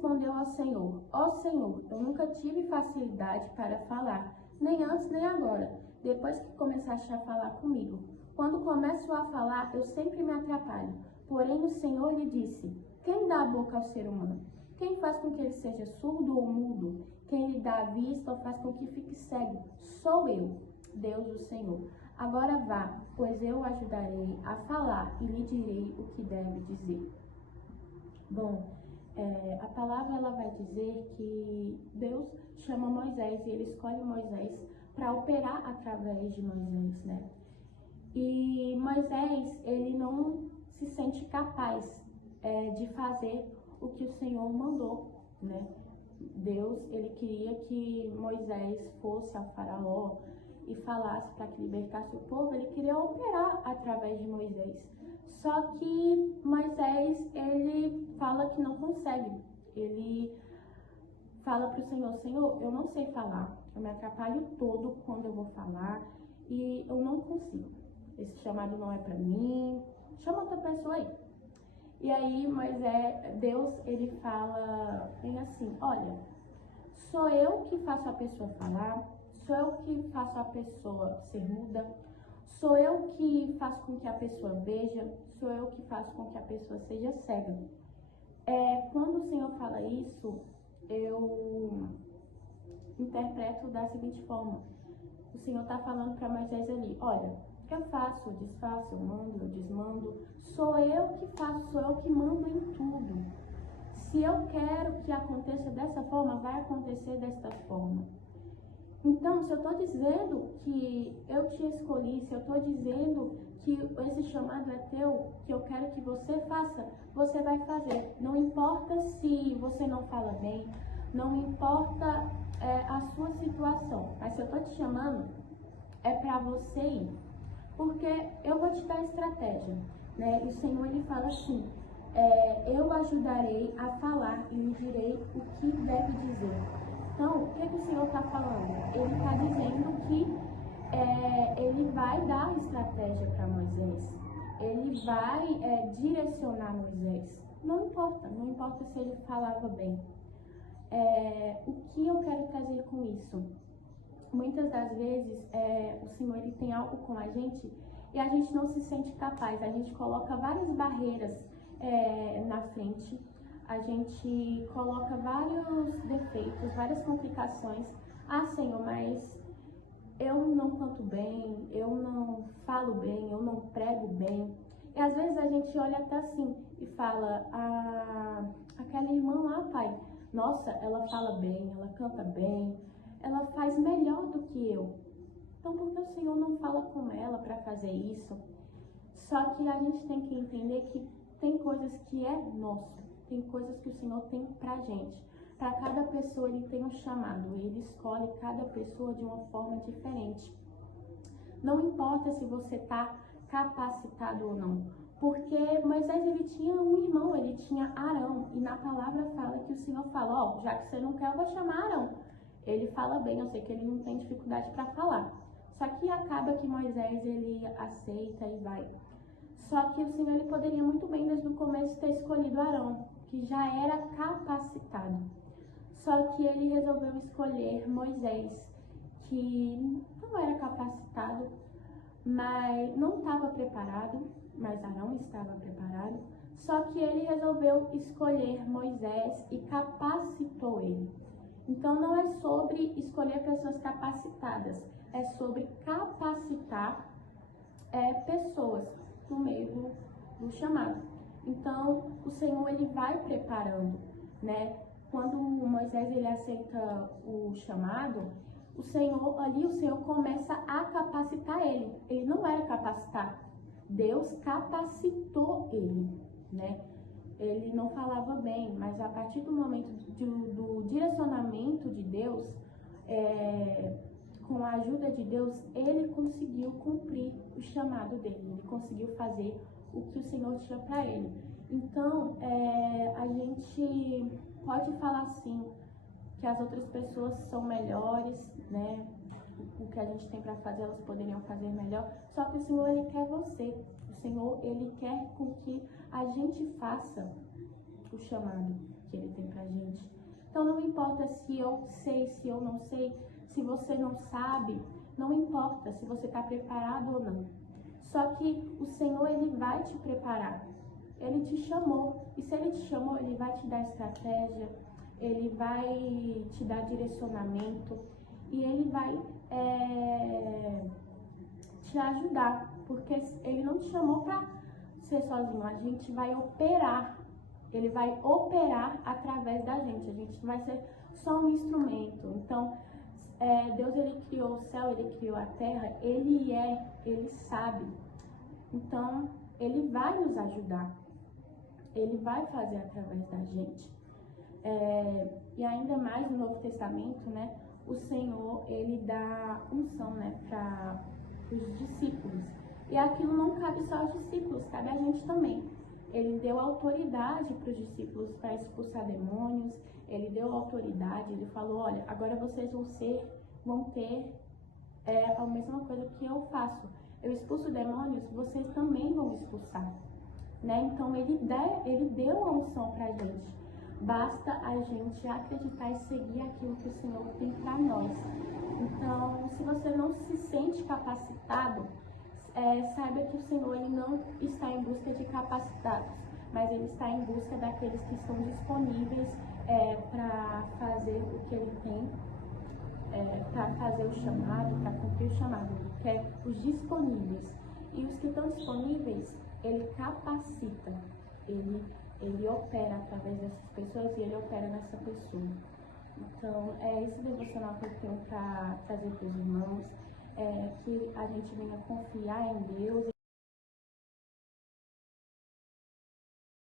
respondeu ao Senhor: Ó Senhor, eu nunca tive facilidade para falar, nem antes nem agora, depois que começaste a falar comigo. Quando começo a falar, eu sempre me atrapalho. Porém, o Senhor lhe disse: quem dá a boca ao ser humano? Quem faz com que ele seja surdo ou mudo? Quem lhe dá a vista ou faz com que fique cego? Sou eu, Deus o Senhor. Agora vá, pois eu o ajudarei a falar e lhe direi o que deve dizer. Bom, a palavra ela vai dizer que Deus chama Moisés e ele escolhe Moisés para operar através de Moisés, né? E Moisés, ele não se sente capaz de fazer o que o Senhor mandou, né? Deus, ele queria que Moisés fosse ao faraó e falasse para que libertasse o povo. Ele queria operar através de Moisés. Só que Moisés, ele fala que não consegue. Ele fala para o Senhor: Senhor, eu não sei falar, eu me atrapalho todo quando eu vou falar e eu não consigo. Esse chamado não é para mim, chama outra pessoa aí. E aí Deus, ele fala bem assim: olha, sou eu que faço a pessoa falar, sou eu que faço a pessoa ser muda, sou eu que faço com que a pessoa veja, sou eu que faço com que a pessoa seja cega. Quando o Senhor fala isso, eu interpreto da seguinte forma: o Senhor está falando para Moisés ali: olha, eu faço, eu desfaço, eu mando, eu desmando, sou eu que faço, sou eu que mando em tudo. Se eu quero que aconteça dessa forma, vai acontecer desta forma. Então, se eu estou dizendo que eu te escolhi, se eu estou dizendo que esse chamado é teu, que eu quero que você faça, você vai fazer. Não importa se você não fala bem, não importa a sua situação, mas se eu estou te chamando, é para você ir. Porque eu vou te dar estratégia, né? E o Senhor, ele fala assim: eu ajudarei a falar e lhe direi o que deve dizer. Então, o que o Senhor está falando? Ele está dizendo que ele vai dar estratégia para Moisés. Ele vai direcionar Moisés. Não importa se ele falava bem. O que eu quero trazer com isso? Muitas das vezes o Senhor, ele tem algo com a gente e a gente não se sente capaz. A gente coloca várias barreiras na frente, a gente coloca vários defeitos, várias complicações. Ah, Senhor, mas eu não canto bem, eu não falo bem, eu não prego bem. E às vezes a gente olha até assim e fala: aquela irmã lá, pai, nossa, ela fala bem, ela canta bem, ela faz melhor do que eu. Então, por que o Senhor não fala com ela para fazer isso? Só que a gente tem que entender que tem coisas que é nosso, tem coisas que o Senhor tem pra gente. Para cada pessoa ele tem um chamado, ele escolhe cada pessoa de uma forma diferente. Não importa se você está capacitado ou não, porque Moisés, ele tinha um irmão, ele tinha Arão, e na palavra fala que o Senhor fala: ó, já que você não quer, eu vou chamar Arão. Ele fala bem, eu sei que ele não tem dificuldade para falar. Só que acaba que Moisés, ele aceita e vai. Só que o Senhor, ele poderia muito bem desde o começo ter escolhido Arão, que já era capacitado. Só que ele resolveu escolher Moisés, que não era capacitado, mas não estava preparado, mas Arão estava preparado. Só que ele resolveu escolher Moisés e capacitou ele. Então não é sobre escolher pessoas capacitadas, é sobre capacitar pessoas no meio do chamado. Então o Senhor, ele vai preparando, né? Quando Moisés, ele aceita o chamado, o Senhor começa a capacitar ele. Ele não era capacitado, Deus capacitou ele, né? Ele não falava bem, mas a partir do momento do direcionamento de Deus, com a ajuda de Deus, ele conseguiu cumprir o chamado dele, ele conseguiu fazer o que o Senhor tinha para ele. Então, a gente pode falar sim que as outras pessoas são melhores, né? O que a gente tem para fazer, elas poderiam fazer melhor. Só que o Senhor, ele quer você. O Senhor, ele quer com que a gente faça o chamado, que Ele tem pra gente. Então não importa se eu sei, se eu não sei, se você não sabe, não importa se você está preparado ou não. Só que o Senhor, Ele vai te preparar. Ele te chamou. E se Ele te chamou, Ele vai te dar estratégia, Ele vai te dar direcionamento e Ele vai te ajudar. Porque Ele não te chamou para ser sozinho. A gente vai operar. Ele vai operar através da gente. A gente vai ser só um instrumento. Então, Deus, Ele criou o céu, Ele criou a terra. Ele sabe. Então, Ele vai nos ajudar. Ele vai fazer através da gente. E ainda mais no Novo Testamento, né? O Senhor, Ele dá unção, né? Para os discípulos. E aquilo não cabe só aos discípulos, cabe a gente também. Ele deu autoridade para os discípulos para expulsar demônios. Ele deu autoridade, ele falou, olha, agora vocês vão ter a mesma coisa que eu faço. Eu expulso demônios, vocês também vão expulsar. Né? Então ele deu a unção para a gente. Basta a gente acreditar e seguir aquilo que o Senhor tem para nós. Então, se você não se sente capacitado, saiba que o Senhor, Ele não está em busca de capacitados, mas Ele está em busca daqueles que estão disponíveis para fazer o que Ele tem, para fazer o chamado, para cumprir o chamado. Ele quer os disponíveis. E os que estão disponíveis, Ele capacita, ele opera através dessas pessoas e Ele opera nessa pessoa. Então, é esse devocional que eu tenho para trazer para os irmãos, que a gente venha confiar em Deus.